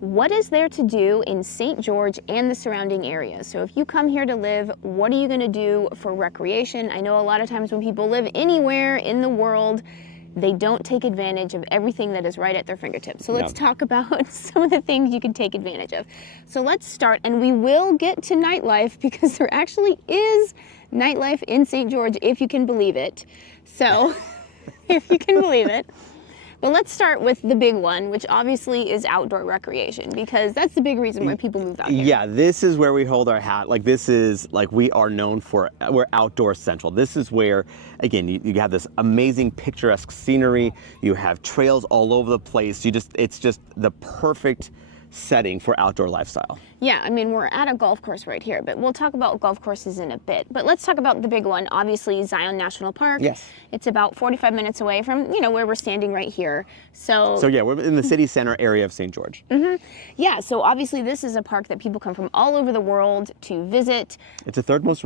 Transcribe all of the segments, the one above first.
what is there to do in St. George and the surrounding area. So if you come here to live, what are you going to do for recreation? I know a lot of times when people live anywhere in the world, they don't take advantage of everything that is right at their fingertips. So let's talk about some of the things you can take advantage of. So let's start, and we will get to nightlife because there actually is nightlife in St. George, if you can believe it. So, if you can believe it. But let's start with the big one, which obviously is outdoor recreation, because that's the big reason why people move out here. Yeah, this is where we hold our hat. Like, this is, like, we are known for, we're outdoor central. This is where, again, you have this amazing picturesque scenery. You have trails all over the place. It's just the perfect setting for outdoor lifestyle. Yeah, I mean, we're at a golf course right here, but we'll talk about golf courses in a bit. But let's talk about the big one, obviously Zion National Park. Yes. It's about 45 minutes away from, where we're standing right here. So yeah, we're in the city center area of St. George. Yeah, so obviously this is a park that people come from all over the world to visit. It's the third most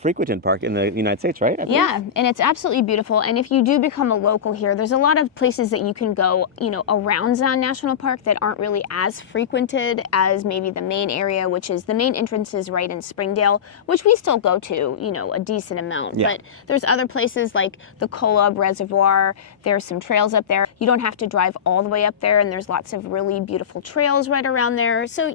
frequented park in the United States, right? Yeah, and it's absolutely beautiful. And if you do become a local here, there's a lot of places that you can go, around Zion National Park that aren't really as frequented as maybe the main area, which is the main entrance is right in Springdale, which we still go to, a decent amount. Yeah. But there's other places like the Kolob Reservoir. There's some trails up there. You don't have to drive all the way up there, and there's lots of really beautiful trails right around there. So,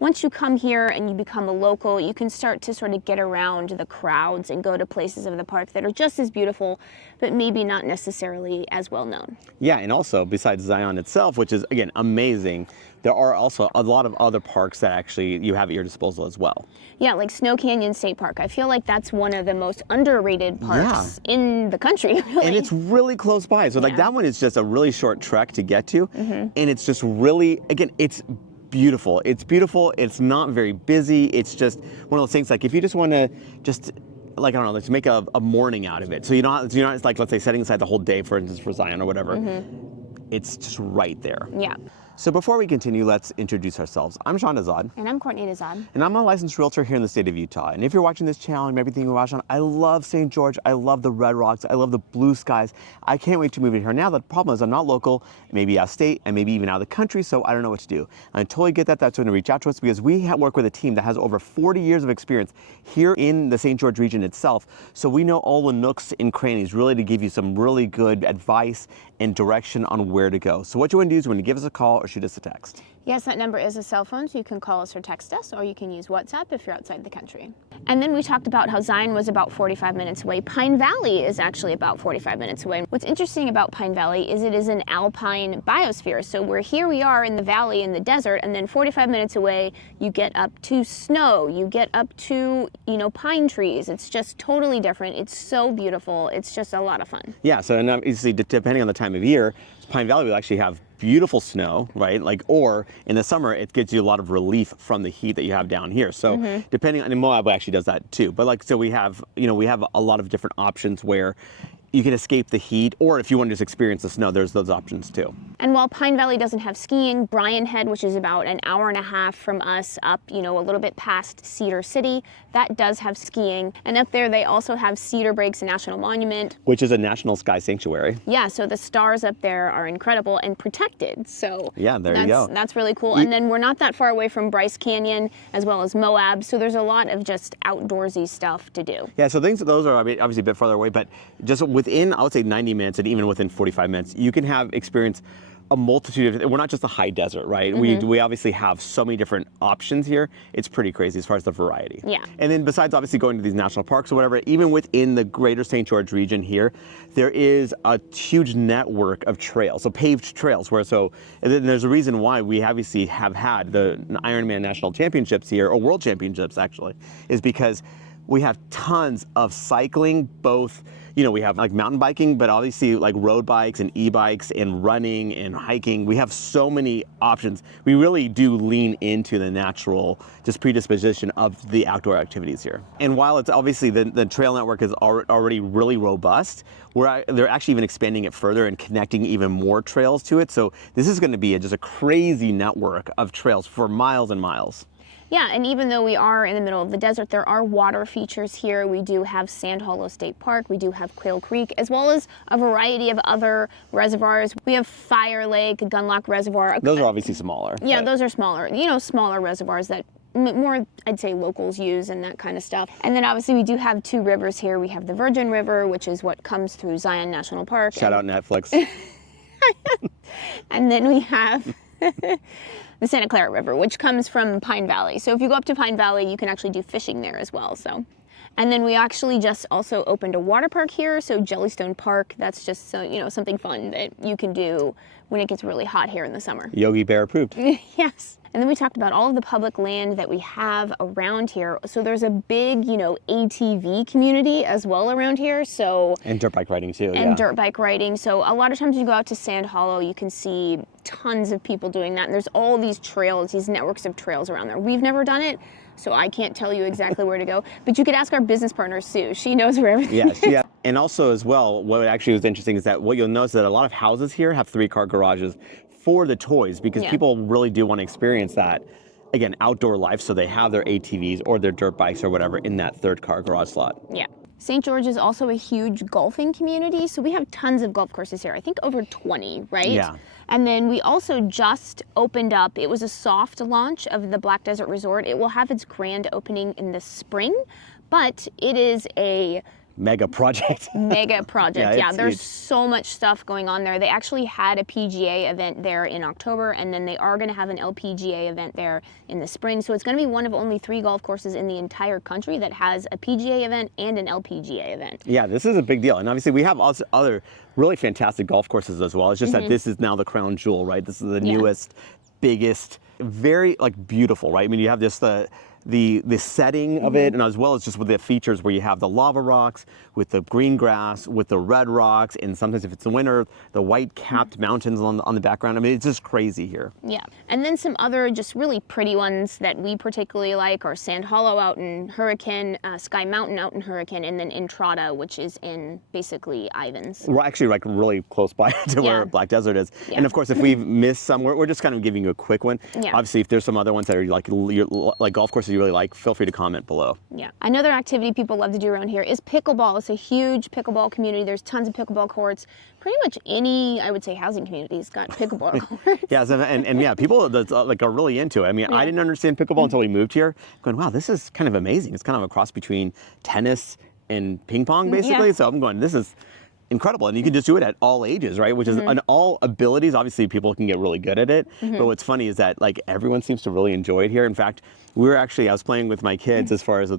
once you come here and you become a local, you can start to sort of get around the crowds and go to places of the park that are just as beautiful, but maybe not necessarily as well known. Yeah, and also besides Zion itself, which is, again, amazing, there are also a lot of other parks that actually you have at your disposal as well. Yeah, like Snow Canyon State Park. I feel like that's one of the most underrated parks in the country, really. And it's really close by. So like that one is just a really short trek to get to. And it's just really, again, it's beautiful. It's beautiful. It's not very busy. It's just one of those things, like if you just want to like, I don't know, let's make a morning out of it. So you're not like, let's say, setting aside the whole day, for instance, for Zion or whatever. It's just right there. Yeah. So before we continue, let's introduce ourselves. I'm Sean Azad. And I'm Courtney Azad. And I'm a licensed realtor here in the state of Utah. And if you're watching this channel and everything you watch on, I love St. George. I love the red rocks. I love the blue skies. I can't wait to move in here. Now, the problem is I'm not local, maybe out of state, and maybe even out of the country, so I don't know what to do. I totally get that. That's when to reach out to us, because we work with a team that has over 40 years of experience here in the St. George region itself. So we know all the nooks and crannies, really, to give you some really good advice and direction on where to go. So what you want to do is you want to give us a call or shoot us a text. Yes, that number is a cell phone, so you can call us or text us, or you can use WhatsApp if you're outside the country. And then we talked about how Zion was about 45 minutes away. Pine Valley is actually about 45 minutes away. What's interesting about Pine Valley is it is an alpine biosphere. So we are in the valley in the desert, and then 45 minutes away, you get up to snow, you get up to, pine trees. It's just totally different. It's so beautiful. It's just a lot of fun. Yeah, so and obviously, depending on the time of year, Pine Valley will actually have beautiful snow, right? Or in the summer, it gives you a lot of relief from the heat that you have down here. So depending on, and Moab actually does that too. But so we have a lot of different options where you can escape the heat, or if you want to just experience the snow, there's those options too. And while Pine Valley doesn't have skiing, Bryan Head, which is about an hour and a half from us up, a little bit past Cedar City, that does have skiing. And up there, they also have Cedar Breaks National Monument, which is a national sky sanctuary. Yeah, so the stars up there are incredible and protected. So yeah, there you go. That's really cool. And then we're not that far away from Bryce Canyon as well as Moab. So there's a lot of just outdoorsy stuff to do. Yeah, so those are obviously a bit farther away, but just within, I would say 90 minutes and even within 45 minutes, you can experience a multitude of, we're not just a high desert, right? We obviously have so many different options here. It's pretty crazy as far as the variety. Yeah. And then besides obviously going to these national parks or whatever, even within the greater St. George region here, there is a huge network of trails, so paved trails, and then there's a reason why we obviously have had the Ironman National Championships here, or World Championships actually, is because we have tons of cycling, both, we have like mountain biking, but obviously like road bikes and e-bikes and running and hiking. We have so many options. We really do lean into the natural just predisposition of the outdoor activities here. And while it's obviously the trail network is already really robust, they're actually even expanding it further and connecting even more trails to it. So this is going to be just a crazy network of trails for miles and miles. Yeah, and even though we are in the middle of the desert, there are water features here. We do have Sand Hollow State Park, we do have Quail Creek, as well as a variety of other reservoirs. We have Fire Lake, Gunlock Reservoir. Those are obviously smaller. Yeah, those are smaller, smaller reservoirs that more, I'd say, locals use and that kind of stuff. And then obviously we do have two rivers here. We have the Virgin River, which is what comes through Zion National Park. Shout out Netflix. And then we have the Santa Clara River, which comes from Pine Valley. So if you go up to Pine Valley, you can actually do fishing there as well. So, and then we actually just also opened a water park here, so Jellystone Park. That's just something fun that you can do when it gets really hot here in the summer. Yogi Bear approved. Yes. And then we talked about all of the public land that we have around here. So there's a big, ATV community as well around here. And dirt bike riding too. And dirt bike riding. So a lot of times you go out to Sand Hollow, you can see tons of people doing that. And there's all these trails, these networks of trails around there. We've never done it, so I can't tell you exactly where to go. But you could ask our business partner, Sue. She knows where everything is. Yeah. And also as well, what actually was interesting is that what you'll notice that a lot of houses here have 3-car garages for the toys, because people really do want to experience that, again, outdoor life. So they have their ATVs or their dirt bikes or whatever in that 3rd-car garage slot. Yeah. St. George is also a huge golfing community, so we have tons of golf courses here. I think over 20, right? Yeah. And then we also just opened up, it was a soft launch of the Black Desert Resort. It will have its grand opening in the spring, but it is a Mega project. Yeah, there's huge. so much stuff going on there. They actually had a PGA event there in October, and then they are going to have an LPGA event there in the spring. So it's going to be one of only 3 golf courses in the entire country that has a PGA event and an LPGA event. Yeah, this is a big deal. And obviously we have also other really fantastic golf courses as well. It's just that this is now the crown jewel, right? This is the newest, biggest, very beautiful, right? I mean, you have just the setting of it, and as well as just with the features where you have the lava rocks with the green grass, with the red rocks, and sometimes if it's the winter, the white capped mountains on the background. I mean, it's just crazy here. Yeah, and then some other just really pretty ones that we particularly like are Sand Hollow out in Hurricane, Sky Mountain out in Hurricane, and then Entrada, which is in basically Ivans. We're actually really close by to where Black Desert is. Yeah. And of course, if we've missed some, we're just kind of giving you a quick one. Yeah. Obviously, if there's some other ones that are like golf courses you really like, feel free to comment below. Yeah. Another activity people love to do around here is pickleball. It's a huge pickleball community. There's tons of pickleball courts. Pretty much any, I would say, housing community's got pickleball courts. Yeah, and yeah, people that are really into it. I mean, I didn't understand pickleball until we moved here. Going, wow, this is kind of amazing. It's kind of a cross between tennis and ping pong, basically. Yeah. So I'm going, this is incredible, and you can just do it at all ages, right? Which is on all abilities. Obviously, people can get really good at it, but what's funny is that everyone seems to really enjoy it here. In fact, I was playing with my kids as far as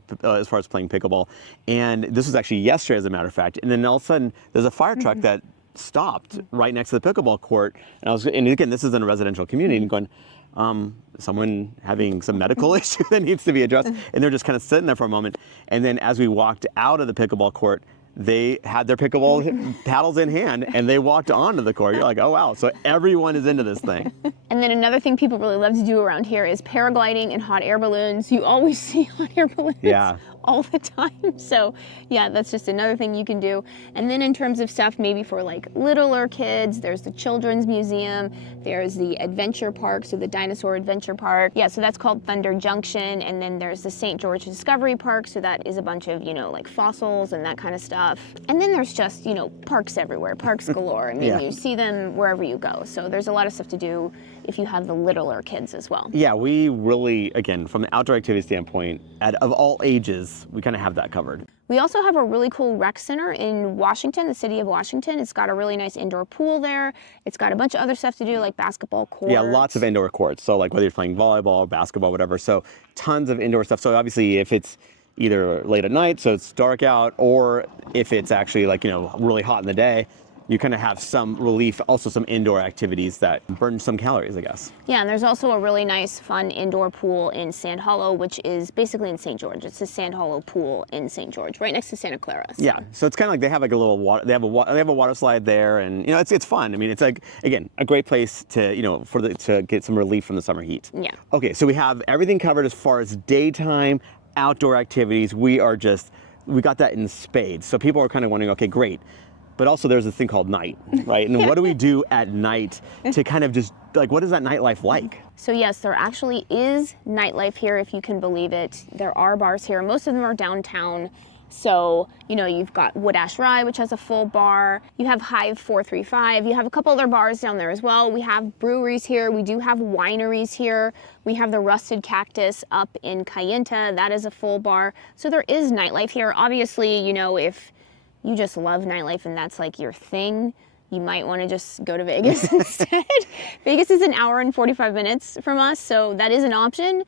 playing pickleball, and this was actually yesterday, as a matter of fact. And then all of a sudden, there's a fire truck that stopped right next to the pickleball court, and again, this is in a residential community, and going, someone having some medical issue that needs to be addressed, and they're just kind of sitting there for a moment. And then as we walked out of the pickleball court, they had their pickleball paddles in hand and they walked onto the court. You're like, oh wow, so everyone is into this thing. And then another thing people really love to do around here is paragliding and hot air balloons. You always see hot air balloons all the time. So yeah, that's just another thing you can do. And then in terms of stuff maybe for littler kids, there's the Children's Museum, there's the Adventure Park, so the Dinosaur Adventure Park. Yeah, so that's called Thunder Junction. And then there's the St. George Discovery Park, so that is a bunch of, fossils and that kind of stuff. And then there's just, parks everywhere, parks galore. I mean, you see them wherever you go. So there's a lot of stuff to do if you have the littler kids as well. Yeah, we really, again, from an outdoor activity standpoint, of all ages, we kind of have that covered. We also have a really cool rec center in Washington, the city of Washington. It's got a really nice indoor pool there. It's got a bunch of other stuff to do, like basketball courts. Yeah, lots of indoor courts. So whether you're playing volleyball, basketball, whatever. So tons of indoor stuff. So obviously if it's either late at night, so it's dark out, or if it's actually really hot in the day, you kind of have some relief, also some indoor activities that burn some calories, I guess. Yeah, and there's also a really nice, fun indoor pool in Sand Hollow, which is basically in St. George. It's the Sand Hollow pool in St. George, right next to Santa Clara. So. Yeah, so it's kind of like they have a little water. They have a water slide there, and it's fun. I mean, it's again a great place to to get some relief from the summer heat. Yeah. Okay, so we have everything covered as far as daytime outdoor activities. We got that in spades. So people are kind of wondering, okay, great. but also there's a thing called night, right? And what do we do at night to kind of just, like, what is that nightlife like? So yes, there actually is nightlife here, if you can believe it. There are bars here. Most of them are downtown. So, you know, you've got Wood Ash Rye, which has a full bar. You have Hive 435. You have a couple other bars down there as well. We have breweries here. We do have wineries here. We have the Rusted Cactus up in Kayenta. That is a full bar. So there is nightlife here. Obviously, you know, if you just love nightlife and that's like your thing, you might want to just go to Vegas instead. Vegas is an hour and 45 minutes from us, so that is an option.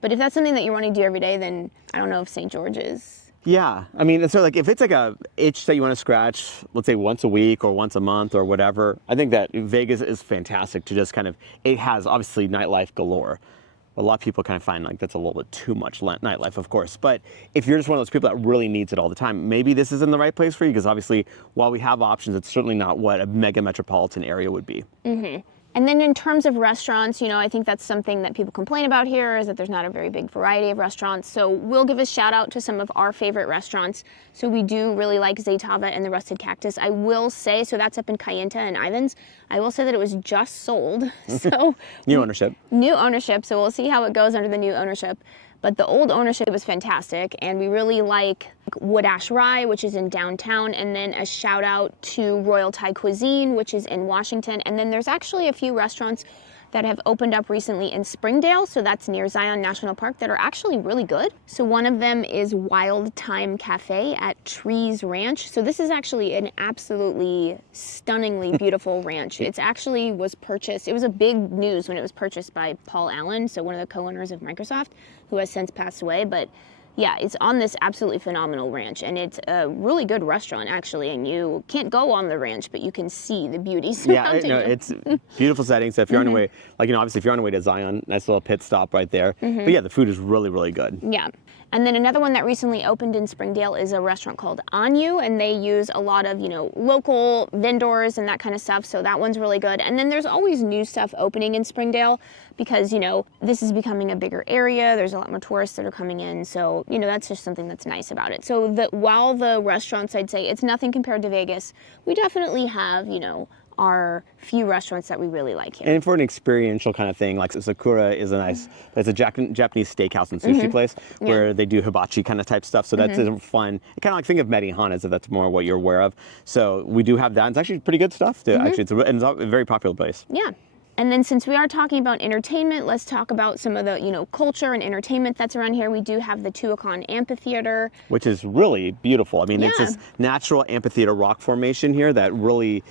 But if that's something that you want to do every day, then I don't know if St. George is. Yeah, I mean, so like if it's like a itch that you want to scratch, let's say once a week or once a month or whatever, I think that Vegas is fantastic to just kind of, it has obviously nightlife galore. A lot of people kind of find like that's a little bit too much nightlife, of course. But if you're just one of those people that really needs it all the time, maybe this isn't the right place for you, because obviously while we have options, it's certainly not what a mega metropolitan area would be. Mm-hmm. And then in terms of restaurants, you know, I think that's something that people complain about here, is that there's not a very big variety of restaurants. So we'll give a shout out to some of our favorite restaurants. So we do really like Zaytava and the Rusted Cactus. I will say, so that's up in Kayenta and Ivans. I will say that it was just sold. So New ownership. New ownership. So we'll see how it goes under the new ownership. But the old ownership was fantastic, and we really like Wood Ash Rye, which is in downtown, and then a shout out to Royal Thai Cuisine, which is in Washington. And then there's actually a few restaurants that have opened up recently in Springdale, so that's near Zion National Park, that are actually really good. So one of them is Wild Time Cafe at Trees Ranch. So this is actually an absolutely stunningly beautiful ranch. It's actually was purchased, it was a big news when it was purchased by Paul Allen, so one of the co-owners of Microsoft, who has since passed away. But yeah, it's on this absolutely phenomenal ranch, and it's a really good restaurant actually, and you can't go on the ranch, but you can see the beauty surrounding you. It's beautiful setting. So if you're on your way, like, you know, obviously if you're on your way to Zion, nice little pit stop right there. But yeah, the food is really, really good. Yeah. And then another one that recently opened in Springdale is a restaurant called Anyu, and they use a lot of, you know, local vendors and that kind of stuff, so that one's really good. And then there's always new stuff opening in Springdale because, you know, this is becoming a bigger area. There's a lot more tourists that are coming in, so, you know, that's just something that's nice about it. So while the restaurants, I'd say it's nothing compared to Vegas, we definitely have, you know, are few restaurants that we really like here. And for an experiential kind of thing, like Sakura is a nice, it's a Japanese steakhouse and sushi place where they do hibachi kind of type stuff. So that's fun. Kind of like think of Medihan as if that's more what you're aware of. So we do have that. It's actually pretty good stuff. Actually, it's a very popular place. Yeah. And then since we are talking about entertainment, let's talk about some of the, you know, culture and entertainment that's around here. We do have the Tuacahn Amphitheater, which is really beautiful. I mean, it's this natural amphitheater rock formation here that really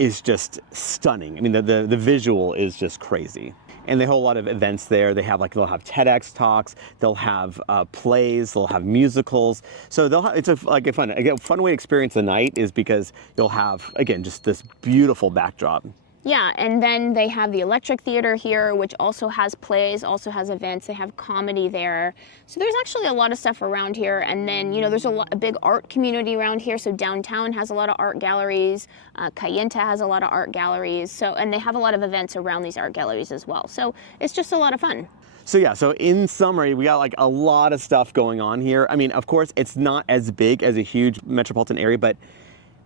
is just stunning. I mean, the visual is just crazy. And they hold a lot of events there. They'll have TEDx talks, they'll have plays, they'll have musicals. So it's a fun way to experience the night is because you'll have, again, just this beautiful backdrop. Yeah, and then they have the Electric Theater here, which also has plays, also has events. They have comedy there. So there's actually a lot of stuff around here. And then, you know, there's a big art community around here. So downtown has a lot of art galleries. Kayenta has a lot of art galleries. So, and they have a lot of events around these art galleries as well. So it's just a lot of fun. So yeah, so in summary, we got like a lot of stuff going on here. I mean, of course, it's not as big as a huge metropolitan area, but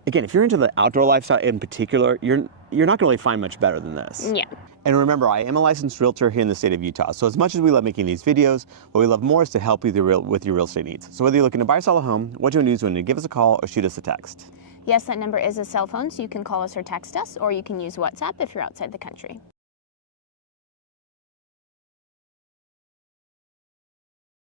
again, if you're into the outdoor lifestyle in particular, you're not going to really find much better than this. Yeah. And remember, I am a licensed realtor here in the state of Utah. So as much as we love making these videos, what we love more is to help you with your real estate needs. So whether you're looking to buy or sell a home, what you want to do is you want to give us a call or shoot us a text. Yes, that number is a cell phone, so you can call us or text us, or you can use WhatsApp if you're outside the country.